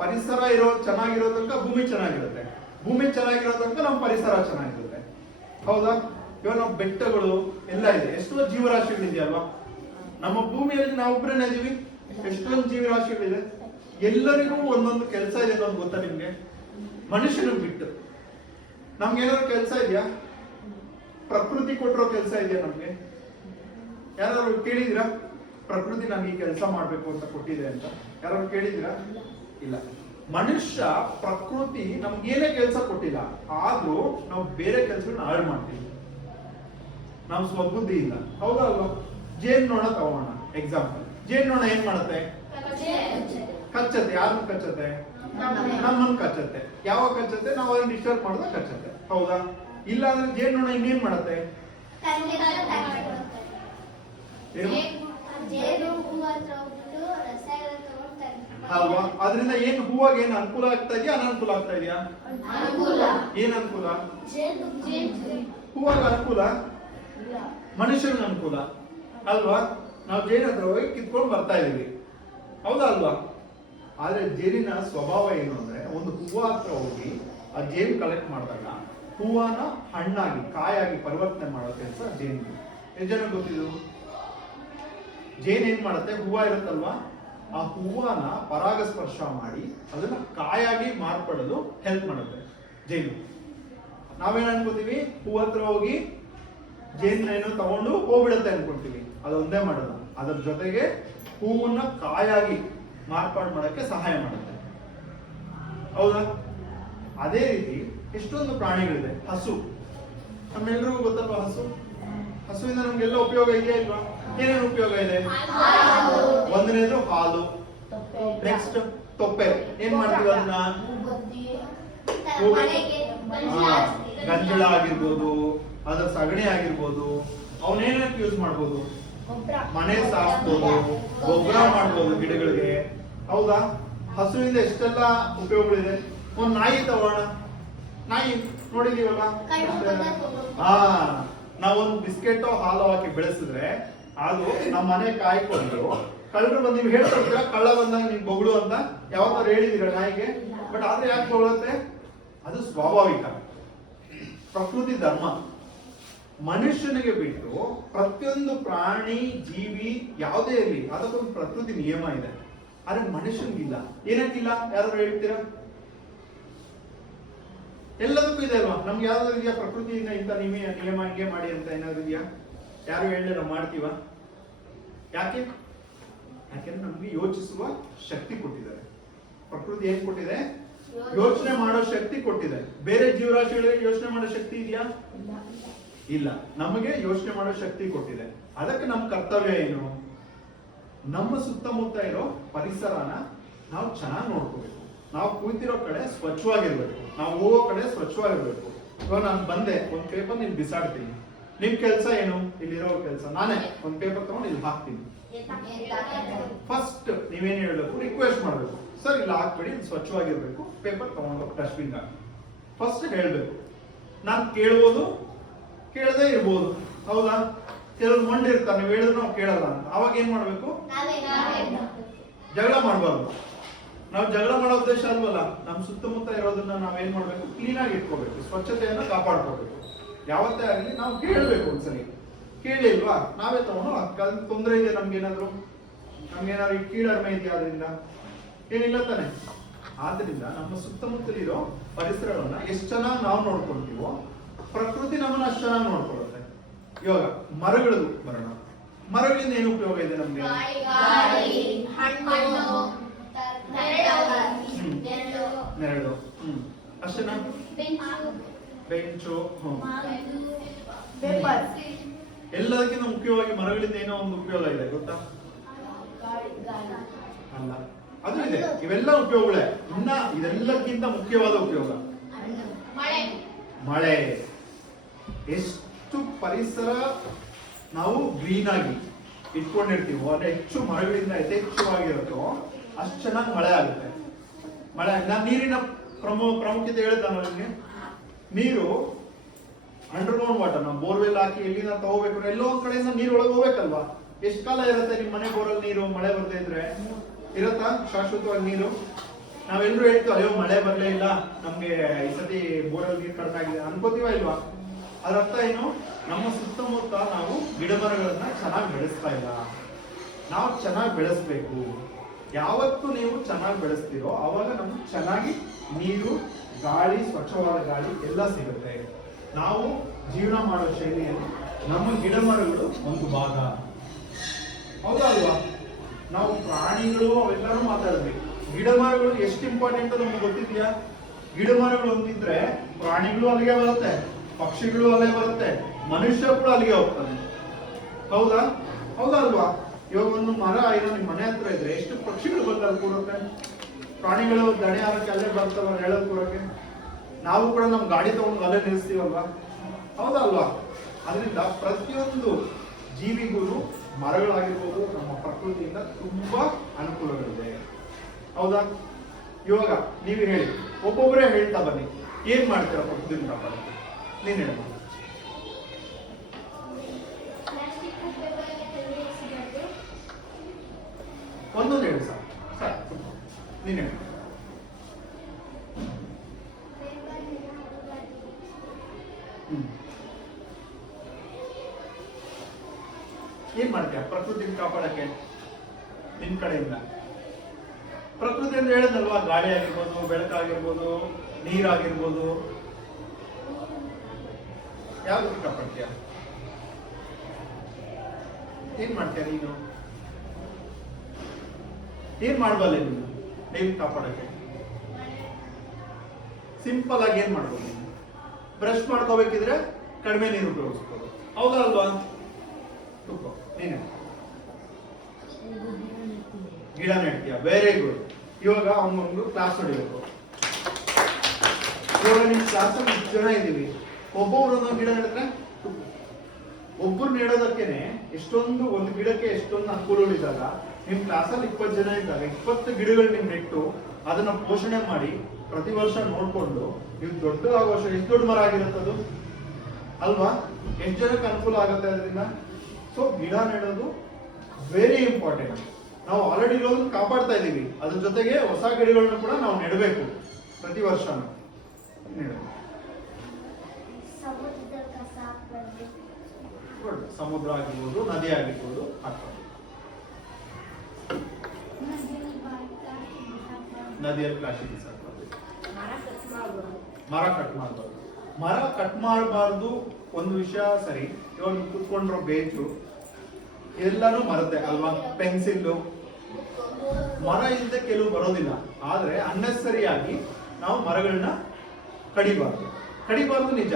ಪರಿಸರ ಚೆನ್ನಾಗಿರೋ ತನಕ ಭೂಮಿ ಚೆನ್ನಾಗಿರುತ್ತೆ, ಭೂಮಿ ಚೆನ್ನಾಗಿರೋ ತನಕ ನಮ್ಮ ಪರಿಸರ ಚೆನ್ನಾಗಿರುತ್ತೆ. ಹೌದಾ? ಇವಾಗ ನಾವು ಬೆಟ್ಟಗಳು ಎಲ್ಲ ಇದೆ, ಎಷ್ಟೋ ಜೀವರಾಶಿಗಳಿದೆಯಲ್ವಾ? ನಮ್ಮ ಭೂಮಿಯಲ್ಲಿ ನಾವು ಒಬ್ಬರೇ ಇದೀವಿ, ಎಷ್ಟೊಂದು ಜೀವರಾಶಿಗಳಿದೆ. ಎಲ್ಲರಿಗೂ ಒಂದೊಂದು ಕೆಲಸ ಇದೆ ಅನ್ನೋದು ಗೊತ್ತಾ ನಿಮ್ಗೆ? ಮನುಷ್ಯನಿಗೆ ಬಿಟ್ಟು ನಮ್ಗೆ ಏನಾದ್ರು ಕೆಲಸ ಇದೆಯಾ? ಪ್ರಕೃತಿ ಕೊಟ್ಟಿರೋ ಕೆಲಸ ಇದೆಯಾ ನಮ್ಗೆ? ಯಾರಾದ್ರು ಕೇಳಿದಿರಾ ಪ್ರಕೃತಿ ನಮ್ಗೆ ಈ ಕೆಲಸ ಮಾಡ್ಬೇಕು ಅಂತ ಕೊಟ್ಟಿದೆ ಅಂತ? ಯಾರಾದ್ರು ಕೇಳಿದಿರಾ? ಇಲ್ಲ. ಮನುಷ್ಯ ಪ್ರಕೃತಿ ನಮ್ಗೇನೇ ಕೆಲಸ ಕೊಟ್ಟಿಲ್ಲ, ಆದ್ರೂ ನಾವು ಬೇರೆ ಕೆಲಸಗಳನ್ನ ಹಾಳು ಮಾಡ್ತೀವಿ ನಾವು ಸ್ವಬುದ್ಧಿಯಿಂದ. ಹೌದಾ ಅಲ್ವಾ? ಜೇನ್ನೊಣ ತಗೋಣ ಎಕ್ಸಾಂಪಲ್. ಜೇನ್ನೊಣ ಏನ್ ಮಾಡುತ್ತೆ? ಕಚ್ಚತ್ತೆ. ಯಾರನ್ನ ಕಚ್ಚತ್ತೆ? ನಮ್ಮನ್ನು ಕಚ್ಚತ್ತೆ. ಯಾವಾಗ ಕಚ್ಚತ್ತೆ? ನಾವು ಅದನ್ನ ಡಿಸ್ಟರ್ಬ್ ಮಾಡಿದ್ರೆ ಕಚ್ಚತ್ತೆ. ಹೌದಾ? ಇಲ್ಲ ಅಂದ್ರೆ ಜೇನ್ನೊಣ ಇನ್ನೇನ್ ಮಾಡುತ್ತೆ? ಅಲ್ವಾ? ಅದರಿಂದ ಏನ್ ಹೂವಾಗ ಏನ್ ಅನುಕೂಲ ಆಗ್ತಾ ಇದೆಯಾ, ಅನನುಕೂಲ ಆಗ್ತಾ ಇದೆಯಾ? ಏನ್ ಅನುಕೂಲ? ಹೂವಾಗ ಅನುಕೂಲ, ಮನುಷ್ಯನಿಗೆ ಅನುಕೂಲ ಅಲ್ವಾ? ನಾವು ಜೇನು ಹತ್ರ ಹೋಗಿ ಕಿತ್ಕೊಂಡು ಬರ್ತಾ ಇದೀವಿ. ಹೌದಾ ಅಲ್ವಾ? ಆದ್ರೆ ಜೇನಿನ ಸ್ವಭಾವ ಏನು ಅಂದ್ರೆ, ಒಂದು ಹೂವ ಹತ್ರ ಹೋಗಿ ಆ ಜೇನು ಕಲೆಕ್ಟ್ ಮಾಡಿದಾಗ ಹೂವನ ಹಣ್ಣಾಗಿ, ಕಾಯಾಗಿ ಪರಿವರ್ತನೆ ಮಾಡೋ ಕೆಲಸ ಜೇನು. ಎಷ್ಟು ಜನ ಗೊತ್ತಿದ್ದು? ಜೇನ್ ಏನ್ ಮಾಡುತ್ತೆ, ಹೂವ ಇರುತ್ತಲ್ವಾ, ಆ ಹೂವನ ಪರಾಗಸ್ಪರ್ಶ ಮಾಡಿ ಅದನ್ನ ಕಾಯಾಗಿ ಮಾರ್ಪಡಲು ಹೆಲ್ಪ್ ಮಾಡುತ್ತೆ ಜೇನು. ನಾವೇನ್ ಅನ್ಕೋತೀವಿ, ಹೂವ ಹತ್ರ ಹೋಗಿ ಜೇನೇನು ತಗೊಂಡು ಹೋಗ್ಬಿಡುತ್ತೆ ಅನ್ಕೊಳ್ತೀವಿ. ಅದೊಂದೇ ಮಾಡಲ್ಲ, ಅದ್ರ ಜೊತೆಗೆ ಹೂವನ್ನ ಕಾಯಾಗಿ ಮಾರ್ಪಾಡು ಮಾಡಕ್ಕೆ ಸಹಾಯ ಮಾಡುತ್ತೆ. ಹೌದಾ? ಅದೇ ರೀತಿ ಎಷ್ಟೊಂದು ಪ್ರಾಣಿಗಳಿದೆ. ಹಸು ನಮ್ಮೆಲ್ರಿಗೂ ಗೊತ್ತಲ್ವಾ? ಹಸುವಿಂದ ನಮ್ಗೆಲ್ಲ ಉಪಯೋಗ ಇದೆಯಾ ಇಲ್ವಾ? ಏನೇನು ಉಪಯೋಗ ಇದೆ? ಒಂದನೇದು ಹಾಲು, ನೆಕ್ಸ್ಟ್ ತೊಪ್ಪೆ. ಏನ್ ಮಾಡ್ತೀವಿ ಅದನ್ನ? ಗಂಜಳ ಆಗಿರ್ಬೋದು, ಅದರ ಸಗಣಿ ಆಗಿರ್ಬೋದು, ಅವನೇನಕ್ಕೆ ಯೂಸ್ ಮಾಡ್ಬೋದು? ಮನೆ ಸಾರಿಸ್ಬೋದು, ಗೊಬ್ಬರ ಮಾಡ್ಬೋದು ಗಿಡಗಳಿಗೆ. ಹೌದಾ? ಹಸುವಿಂದ ಎಷ್ಟೆಲ್ಲ ಉಪಯೋಗಗಳಿದೆ. ಒಂದ್ ನಾಯಿ ತಗೋಣ. ನಾಯಿ ನೋಡಿದೀವಲ್ಲ? ನಾವೊಂದು ಬಿಸ್ಕೆಟ್ ಹಾಲು ಹಾಕಿ ಬೆಳೆಸಿದ್ರೆ ಅದು ನಮ್ಮ ಮನೆ ಕಾಯ್ಕೊಂಡು ಕಳ್ಳರು ಬಂದು ನೀವು ಹೇಳ್ಕೊಡ್ತೀರಾ, ಕಳ್ಳ ಬಂದಾಗ ನೀನ್ ಬೊಗಳು ಅಂತ ಯಾವತ್ತಾರು ಹೇಳಿದೀರ ನಾಯಿಗೆ? ಬಟ್ ಆದ್ರೆ ಯಾಕೆ ಬೊಗಳುತ್ತೆ? ಅದು ಸ್ವಾಭಾವಿಕ, ಪ್ರಕೃತಿ ಧರ್ಮ. ಮನುಷ್ಯನಿಗೆ ಬಿಟ್ಟು ಪ್ರತಿಯೊಂದು ಪ್ರಾಣಿ ಜೀವಿ ಯಾವುದೇ ಇರಲಿ ಅದಕ್ಕೊಂದು ಪ್ರಕೃತಿ ನಿಯಮ ಇದೆ. ಆದ್ರೆ ಮನುಷ್ಯನಿಗಿಲ್ಲ. ಏನಕ್ಕಿಲ್ಲ? ಯಾರು ಹೇಳ್ತೀರಾ? ಎಲ್ಲದಕ್ಕೂ ಇದೆ ಅಲ್ವಾ? ನಮ್ಗೆ ಯಾವ್ದಾದ್ರು ಇದೆಯಾ ಪ್ರಕೃತಿಯಿಂದ ಇಂಥ ನಿಯಮ ಹಿಂಗೆ ಮಾಡಿ ಅಂತ ಏನಾದ್ರು ಇದೆಯಾ? ಯಾರು ಹೇಳಿ ನಾವು ಮಾಡ್ತೀವ? ಯಾಕೆಂದ್ರೆ ನಮ್ಗೆ ಯೋಚಿಸುವ ಶಕ್ತಿ ಕೊಟ್ಟಿದ್ದಾರೆ. ಪ್ರಕೃತಿ ಏನ್ ಕೊಟ್ಟಿದೆ? ಯೋಚನೆ ಮಾಡೋ ಶಕ್ತಿ ಕೊಟ್ಟಿದೆ. ಬೇರೆ ಜೀವರಾಶಿಗಳಿಗೆ ಯೋಚನೆ ಮಾಡೋ ಶಕ್ತಿ ಇದೆಯಾ? ಇಲ್ಲ. ನಮಗೆ ಯೋಚನೆ ಮಾಡೋ ಶಕ್ತಿ ಕೊಟ್ಟಿದೆ. ಅದಕ್ಕೆ ನಮ್ಮ ಕರ್ತವ್ಯ ಏನು? ನಮ್ಮ ಸುತ್ತಮುತ್ತ ಇರೋ ಪರಿಸರನ ನಾವು ಚೆನ್ನಾಗಿ ನೋಡ್ಕೋಬೇಕು. ನಾವು ಕೂತಿರೋ ಕಡೆ ಸ್ವಚ್ಛವಾಗಿರ್ಬೇಕು, ನಾವು ಹೋಗೋ ಕಡೆ ಸ್ವಚ್ಛವಾಗಿರ್ಬೇಕು. ಇವಾಗ ನಾನು ಬಂದೆ, ಒಂದು ಪೇಪರ್ ಇಲ್ಲಿ ಬಿಸಾಡ್ತೀನಿ. ನಿಮ್ ಕೆಲಸ ಏನು? ಇಲ್ಲಿರೋ ಕೆಲಸ ನಾನೇ ಒಂದು ಪೇಪರ್ ತಗೊಂಡು ಇಲ್ಲಿ ಹಾಕ್ತೀನಿ. ಫಸ್ಟ್ ನೀವೇನ್ ಹೇಳ್ಬೇಕು, ರಿಕ್ವೆಸ್ಟ್ ಮಾಡ್ಬೇಕು, ಸರ್ ಇಲ್ಲಿ ಹಾಕ್ಬೇಡಿ, ಇದು ಸ್ವಚ್ಛವಾಗಿರ್ಬೇಕು, ಪೇಪರ್ ತಗೊಂಡು ಡಸ್ಟ್ಬಿನ್ ಹಾಕಿ. ಫಸ್ಟ್ ಹೇಳ್ಬೇಕು. ನಾನು ಕೇಳ್ಬೋದು, ಕೇಳದೇ ಇರ್ಬೋದು, ಹೌದಾ? ಕೆಲವ್ರು ಮೊಂಡಿರ್ತಾರೆ, ನೀವು ಹೇಳಿದ್ರು ನಾವು ಕೇಳಲ್ಲ ಅಂತ. ಅವಾಗ ಏನ್ ಮಾಡ್ಬೇಕು? ಜಗಳ ಮಾಡಬಾರ್ದು. ನಾವು ಜಗಳ ಮಾಡೋ ಉದ್ದೇಶ ಅಲ್ವಲ್ಲ. ನಮ್ಮ ಸುತ್ತಮುತ್ತ ಇರೋದನ್ನ ನಾವೇನ್ ಮಾಡ್ಬೇಕು? ಕ್ಲೀನ್ ಆಗಿ ಇಟ್ಕೋಬೇಕು, ಸ್ವಚ್ಛತೆಯನ್ನ ಕಾಪಾಡ್ಕೋಬೇಕು. ಯಾವತ್ತೇ ಆಗಲಿ ನಾವು ಕೇಳಬೇಕು. ಒಂದ್ಸಲಿ ಕೇಳಿಲ್ವಾ, ನಾವೇ ತಗೊಂಡು ತೊಂದರೆ ಇದೆ ನಮ್ಗೇನಾದ್ರು ಕೀಳರ್ಮೆ ಇದೆಯಾ ಅದರಿಂದ? ಏನಿಲ್ಲ ತಾನೆ. ಆದ್ರಿಂದ ನಮ್ಮ ಸುತ್ತಮುತ್ತಲಿರೋ ಪರಿಸರವನ್ನ ಎಷ್ಟು ಚೆನ್ನಾಗಿ ನಾವು ನೋಡ್ಕೊಳ್ತೀವೋ ಪ್ರಕೃತಿ ನಮ್ಮನ್ನ ಅಷ್ಟು ಚೆನ್ನಾಗಿ ನೋಡ್ಕೊಳ್ಳುತ್ತೆ. ಇವಾಗ ಮರಗಳದು ಬರೋಣ. ಮರಗಳಿಂದ ಏನು ಉಪಯೋಗ ಇದೆ ನಮ್ಗೆ? ನೆರಳು. ಅಷ್ಟೇನಾ? ಬೆಂಚು. ಎಲ್ಲದಕ್ಕಿಂತ ಮುಖ್ಯವಾಗಿ ಮರಗಳಿಂದ ಏನೋ ಒಂದು ಉಪಯೋಗ ಇದೆ, ಗೊತ್ತಾ? ಅಲ್ಲ, ಅದು ಇದೆ. ಇವೆಲ್ಲ ಉಪಯೋಗಗಳೇ. ಇನ್ನ ಇದೆಲ್ಲಕ್ಕಿಂತ ಮುಖ್ಯವಾದ ಉಪಯೋಗ ಮಳೆ. ಎಷ್ಟು ಪರಿಸರ ನಾವು ಗ್ರೀನ್ ಆಗಿ ಇಟ್ಕೊಂಡಿರ್ತೀವೋ, ಅಂದ್ರೆ ಹೆಚ್ಚು ಮರಗಳಿಂದ ಯಥೇಚ್ಛವಾಗಿರುತ್ತೋ ಅಷ್ಟು ಚೆನ್ನಾಗಿ ಮಳೆ ಆಗುತ್ತೆ. ಮಳೆ, ನಾನು ನೀರಿನ ಪ್ರಾಮುಖ್ಯತೆ ಹೇಳ್ತಾನ ನಿಮಗೆ. ನೀರು ಅಂಡರ್ಗ್ರೌಂಡ್ ವಾಟರ್, ನಾವು ಬೋರ್ವೆಲ್ ಹಾಕಿ ಎಲ್ಲಿಂದ ತಗೋಬೇಕು, ಎಲ್ಲೋ ಒಂದ್ ಕಡೆಯಿಂದ ನೀರು ಒಳಗೆ ಹೋಗ್ಬೇಕಲ್ವಾ? ಎಷ್ಟು ಕಾಲ ಇರುತ್ತೆ ನಿಮ್ಮ ಮನೆ ಬೋರಲ್ಲಿ ನೀರು? ಮಳೆ ಬರ್ತಾ ಇದ್ರೆ ಇರತ್ತಾ ಶಾಶ್ವತವಾಗಿ ನೀರು? ನಾವೆಲ್ಲರೂ ಹೇಳ್ತೀವಿ, ಅಯ್ಯೋ ಮಳೆ ಬರ್ಲೇ ಇಲ್ಲ, ನಮ್ಗೆ ಈ ಸತಿ ಬೋರಲ್ಲಿ ನೀರು ಕಡಿಮೆ ಆಗಿದೆ ಅನ್ಕೋತೀವ ಇಲ್ವಾ? ಅದ್ರ ಅರ್ಥ ಏನು? ನಮ್ಮ ಸುತ್ತಮುತ್ತ ನಾವು ಗಿಡ ಮರಗಳನ್ನ ಚೆನ್ನಾಗಿ ಬೆಳೆಸ್ತಾ ಇಲ್ಲ. ನಾವು ಚೆನ್ನಾಗಿ ಬೆಳೆಸ್ಬೇಕು. ಯಾವತ್ತು ನೀವು ಚೆನ್ನಾಗಿ ಬೆಳೆಸ್ತೀರೋ ಅವಾಗ ನಮ್ಗೆ ಚೆನ್ನಾಗಿ ನೀರು, ಗಾಳಿ, ಸ್ವಚ್ಛವಾದ ಗಾಳಿ ಎಲ್ಲ ಸಿಗುತ್ತೆ. ನಾವು ಜೀವನ ಮಾಡೋ ಶೈಲಿಯಲ್ಲಿ ನಮ್ಮ ಗಿಡ ಮರಗಳು ಒಂದು ಭಾಗ, ಹೌದಾ ಅಲ್ವಾ? ನಾವು ಪ್ರಾಣಿಗಳು ಅವೆಲ್ಲರೂ ಮಾತಾಡಿದ್ವಿ. ಗಿಡ ಮರಗಳು ಎಷ್ಟು ಇಂಪಾರ್ಟೆಂಟ್ ಅಂತ ನಮ್ಗೆ ಗೊತ್ತಿದ್ಯಾ? ಗಿಡ ಮರಗಳು ಹೊಂದಿದ್ರೆ ಪ್ರಾಣಿಗಳು ಅಲ್ಲಿಗೆ ಬರುತ್ತೆ, ಪಕ್ಷಿಗಳು ಅಲ್ಲಿಗೆ ಬರುತ್ತೆ, ಮನುಷ್ಯ ಕೂಡ ಅಲ್ಲಿಗೆ ಹೋಗ್ತಾನೆ. ಹೌದಾ? ಹೌದಾ ಅಲ್ವಾ? ಇವಾಗ ಒಂದು ಮರ ಏನೋ ನಿಮ್ ಮನೆ ಹತ್ರ ಇದ್ರೆ ಎಷ್ಟು ಪಕ್ಷಿಗಳು ಬಂದು ಅಲ್ಲಿ ಕೂರಕ್ಕೆ, ಪ್ರಾಣಿಗಳು ದಣೆ ಹಾರಕ್ಕೆ ಅಲ್ಲೇ ಬರ್ತವ ಹೇಳಕ್ ಕೂರಕ್ಕೆ. ನಾವು ಕೂಡ ನಮ್ ಗಾಡಿ ತಗೊಂಡು ಅಲ್ಲೇ ನಿಲ್ಲಿಸ್ತೀವಲ್ವಾ? ಹೌದಾ ಅಲ್ವಾ? ಅದರಿಂದ ಪ್ರತಿಯೊಂದು ಜೀವಿಗೂ ಮರಗಳಾಗಿರ್ಬೋದು ನಮ್ಮ ಪ್ರಕೃತಿಯಿಂದ ತುಂಬಾ ಅನುಕೂಲಗಳಿದೆ. ಹೌದಾ? ಇವಾಗ ನೀವು ಹೇಳಿ, ಒಬ್ಬೊಬ್ಬರೇ ಹೇಳ್ತಾ ಬನ್ನಿ, ಏನ್ ಮಾಡ್ತೀರಾ ಪ್ರಕೃತಿಯಿಂದ ಕಾಪಾಡಕ್ಕೆ? ನೀನ್ ಹೇಳ. ಒಂದೊಂದು ಹೇಳಿ ಸರ್. ಸರ್ ನೀನ್ ಹೇಳಿ. ಏನ್ ಮಾಡ್ತೀಯ ಪ್ರಕೃತಿನ ಕಾಪಾಡಕ್ಕೆ ನಿನ್ ಕಡೆಯಿಂದ? ಪ್ರಕೃತಿ ಅಂತ ಹೇಳಿದಲ್ವಾ, ಗಾಳಿ ಆಗಿರ್ಬೋದು, ಬೆಳಕಾಗಿರ್ಬೋದು, ನೀರಾಗಿರ್ಬೋದು, ಯಾವ ರೀತಿ ಕಾಪಾಡ್ತೀಯ? ಏನ್ ಮಾಡ್ತೀಯ ನೀನು? ಏನ್ ಮಾಡಬಲ್ಲೆ ನೀನು ನೀರು ಕಾಪಾಡಕ್ಕೆ? ಸಿಂಪಲ್ ಆಗಿ ಏನ್ ಮಾಡ್ಬೋದು? ಬ್ರಷ್ ಮಾಡ್ಕೋಬೇಕಿದ್ರೆ ಕಡಿಮೆ ನೀರು ಉಪಯೋಗಿಸ್ಬೋದು, ಹೌದಾ ಅಲ್ವಾ? ನೀನು ಗಿಡ ನೆಡ್ತೀಯ, ವೆರಿ ಗುಡ್. ಇವಾಗ ಅವನೊಂದು ಕ್ಲಾಸ್ ಹೊಡಿಬೇಕು. ಇವಾಗ ನಿಮ್ ಕ್ಲಾಸಲ್ಲಿ 20 ಜನ ಇದೀವಿ, ಒಬ್ಬೊಬ್ರು ಗಿಡ ನೆಡಿದ್ರೆ ಒಬ್ಬರು ನೆಡೋದಕ್ಕೇನೆ ಎಷ್ಟೊಂದು, ಒಂದು ಗಿಡಕ್ಕೆ ಎಷ್ಟೊಂದು ಅನುಕೂಲಗಳಿದ್ದಾಗ ನಿಮ್ ಕ್ಲಾಸಲ್ಲಿ 20 ಜನ ಇದ್ದಾಗ 20 ಗಿಡಗಳು ನಿಮ್ ನೆಟ್ಟು ಅದನ್ನ ಪೋಷಣೆ ಮಾಡಿ ಪ್ರತಿ ವರ್ಷ ನೋಡ್ಕೊಂಡು ನೀವು ದೊಡ್ಡ ಆಗೋ ವರ್ಷ ಎಷ್ಟು ದೊಡ್ಡ ಮರ ಆಗಿರುತ್ತದು ಅಲ್ವಾ? ಎಷ್ಟು ಜನಕ್ಕೆ ಅನುಕೂಲ ಆಗುತ್ತೆ ಅದರಿಂದ. ಸೊ ಗಿಡ ನೆಡೋದು ವೆರಿ ಇಂಪಾರ್ಟೆಂಟ್. ನಾವು ಆಲ್ರೆಡಿ ಇರೋದನ್ನ ಕಾಪಾಡ್ತಾ ಇದೀವಿ, ಅದ್ರ ಜೊತೆಗೆ ಹೊಸ ಗಿಡಗಳನ್ನ ಕೂಡ ನಾವು ನೆಡಬೇಕು ಪ್ರತಿ ವರ್ಷ. ಸಮುದ್ರ ಆಗಿರ್ಬೋದು, ನದಿ ಆಗಿರ್ಬೋದು, ನದಿಯಲ್ಲಿ ಪ್ಲಾಸ್ಟಿಕ್ ಬಿಸಾಕಬಾರ್ದು. ಮರ ಕಟ್ ಮಾಡಬಾರ್ದು. ಮರ ಕಟ್ ಮಾಡಬಾರ್ದು ಒಂದು ವಿಷಯ ಸರಿ. ಇವಾಗ ಕುತ್ಕೊಂಡ್ರೋ ಬೇಂಚು ಎಲ್ಲಾನು ಮರದ್ದೆ ಅಲ್ವಾ? ಪೆನ್ಸಿಲ್, ಮರ ಇಲ್ಲದೆ ಕೆಲವು ಬರೋದಿಲ್ಲ. ಆದ್ರೆ ಅನ್ನೆಸರಿಯಾಗಿ ನಾವು ಮರಗಳನ್ನ ಕಡಿಬಾರ್ದು ನಿಜ.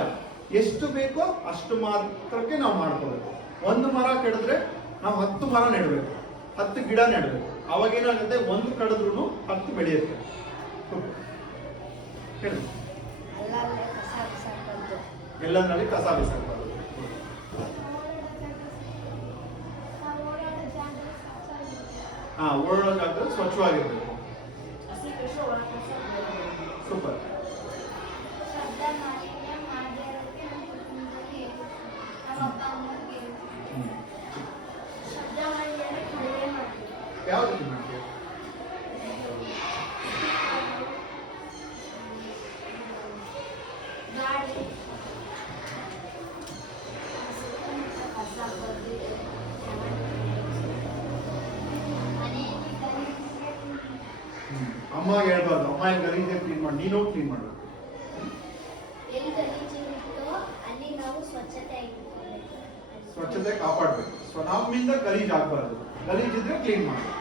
ಎಷ್ಟು ಬೇಕೋ ಅಷ್ಟು ಮಾತ್ರಕ್ಕೆ ನಾವು ಮಾಡ್ಕೋಬೇಕು. ಒಂದು ಮರ ಕೆಡಿದ್ರೆ ನಾವು 10 ಮರ ನೆಡಬೇಕು, 10 ಗಿಡ ನೆಡಬೇಕು. ಅವಾಗ ಏನಾಗುತ್ತೆ, ಒಂದು ಕಡಿದ್ರು 10 ಬೆಳೆಯುತ್ತೆ. ಹೇಳಿ. ಅಲ್ಲಲ್ಲೇ ಕಸ ಬಿಸಾಕೋದು. ಎಲ್ಲಂದ್ರಲ್ಲಿ ಕಸ ಬಿಸಾಕಬಾರ್ದು. ಓಡಾಡೋ ಜಾಗದಲ್ಲಿ ಸ್ವಚ್ಛವಾಗಿರ್ಬೇಕು. ಸೂಪರ್. ಶಬ್ದ ಮಾಲಿನ್ಯ ಮಾಡದಿರೋದಕ್ಕೆ ನಮ್ಮ ಕುಟುಂಬದಲ್ಲಿ ನಮ್ಮ ಅಪ್ಪ ಅಮ್ಮನಿಗೆ ಹೇಳ್ತೀನಿ. ಶಬ್ದ ಮಾಲಿನ್ಯ ಕಡಿಮೆ ಮಾಡ್ತೀವಿ. ಯಾವ ರೀತಿ ಮಾಡ್ತೀವಿ? ಗಾಡಿ ಸುತ್ತಮುತ್ತ ಕಸ ಬಡ್ದು ಮನೆಯಲ್ಲಿ ಗಲೀಜಿಗೆ ಅಮ್ಮ ಹೇಳ್ಬಾರ್ದು, ಅಮ್ಮ ಏನು ಗಲೀಜೆ ಕ್ಲೀನ್ ಮಾಡಿ, ನೀನು ಕ್ಲೀನ್ ಮಾಡಬೇಕು. ಎಲ್ಲಿ ಗಲೀಜಿರುತ್ತೋ ಅಲ್ಲಿ ನಾವು ಸ್ವಚ್ಛತೆ ಇಟ್ಕೊಳ್ಬೇಕು. ಸ್ವಚ್ಛತೆ ಕಾಪಾಡಬೇಕು. ನಮ್ಮಿಂದ ಗಲೀಜ್ ಆಗ್ಬಾರ್ದು. ಗಲೀಜಿದ್ರೆ ಕ್ಲೀನ್ ಮಾಡಬೇಕು.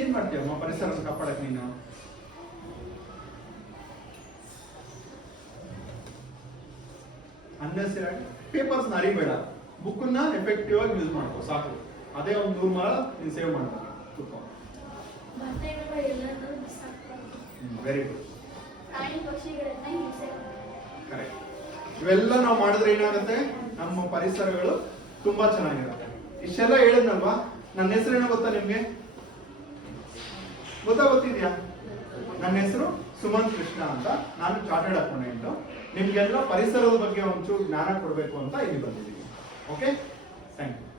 ಏನ್ ಮಾಡ್ತೀಯಮ್ಮ ಪರಿಸರ ಕಾಪಾಡಕ್ ನೀನು? ಅನ್ನೆಸರಿ ಪೇಪರ್ಸ್ ಅರಿಬೇಡ, ಬುಕ್ಕನ್ನ ಎಫೆಕ್ಟಿವ್ ಆಗಿ ಯೂಸ್ ಮಾಡ್ಕೋ ಸಾಕು. ಅದೇ ಒಂದು 100 ಮರ ನೀನು ಸೇವ್ ಮಾಡ್ಬೋದು. ಬಟ್ಟೆಗಳು ಎಲ್ಲನೂ ಬಿಸಾಕ್ಬಾರ್ದು. Very good. ಪ್ರಾಣಿ ಪಕ್ಷಿಗಳನ್ನ ಹಿಂಸೆ ಕರೆಕ್ಟ್. ಇವೆಲ್ಲ ನಾವು ಮಾಡಿದ್ರೆ ಏನಾಗುತ್ತೆ, ನಮ್ಮ ಪರಿಸರಗಳು ತುಂಬಾ ಚೆನ್ನಾಗಿರುತ್ತೆ. ಇಷ್ಟೆಲ್ಲ ಹೇಳಿದ್ನಲ್ವಾ? ನನ್ನ ಹೆಸರೇನೋ ಗೊತ್ತಾ ನಿಮ್ಗೆ? ಗೊತ್ತಿದ್ಯಾ? ನನ್ನ ಹೆಸರು ಸುಮಂತ್ ಕೃಷ್ಣ ಅಂತ. ನಾನು ಚಾರ್ಟರ್ಡ್ ಅಕೌಂಟೆಂಟ್. ನಿಮ್ಗೆಲ್ಲ ಪರಿಸರದ ಬಗ್ಗೆ ಒಂಚೂರು ಜ್ಞಾನ ಕೊಡಬೇಕು ಅಂತ ಇಲ್ಲಿ ಬಂದಿದ್ದೀನಿ. Okay, thank you.